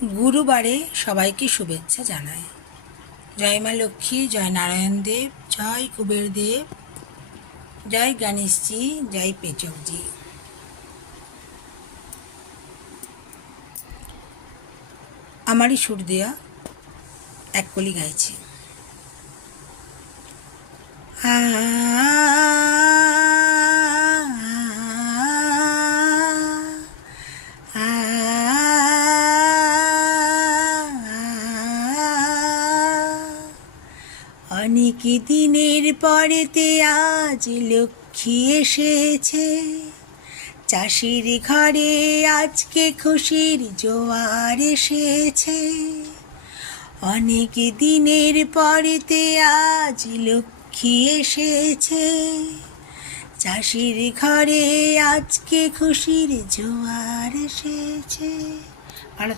গুরুবারে সবাইকে শুভেচ্ছা জানাই। জয় মা লক্ষ্মী, জয় নারায়ণ দেব, জয় কুবের দেব, জয় গণেশজি, জয় পেচকজি। আমারই সুর দেয়া এক কলি গাইছি। অনেক দিনের পরেতে আজ লক্ষ্মী এসেছে, চাষির ঘরে আজকে খুশির জোয়ার এসেছে। অনেক দিনের পরেতে আজ লক্ষ্মী এসেছে, চাষির ঘরে আজকে খুশির জোয়ার এসেছে।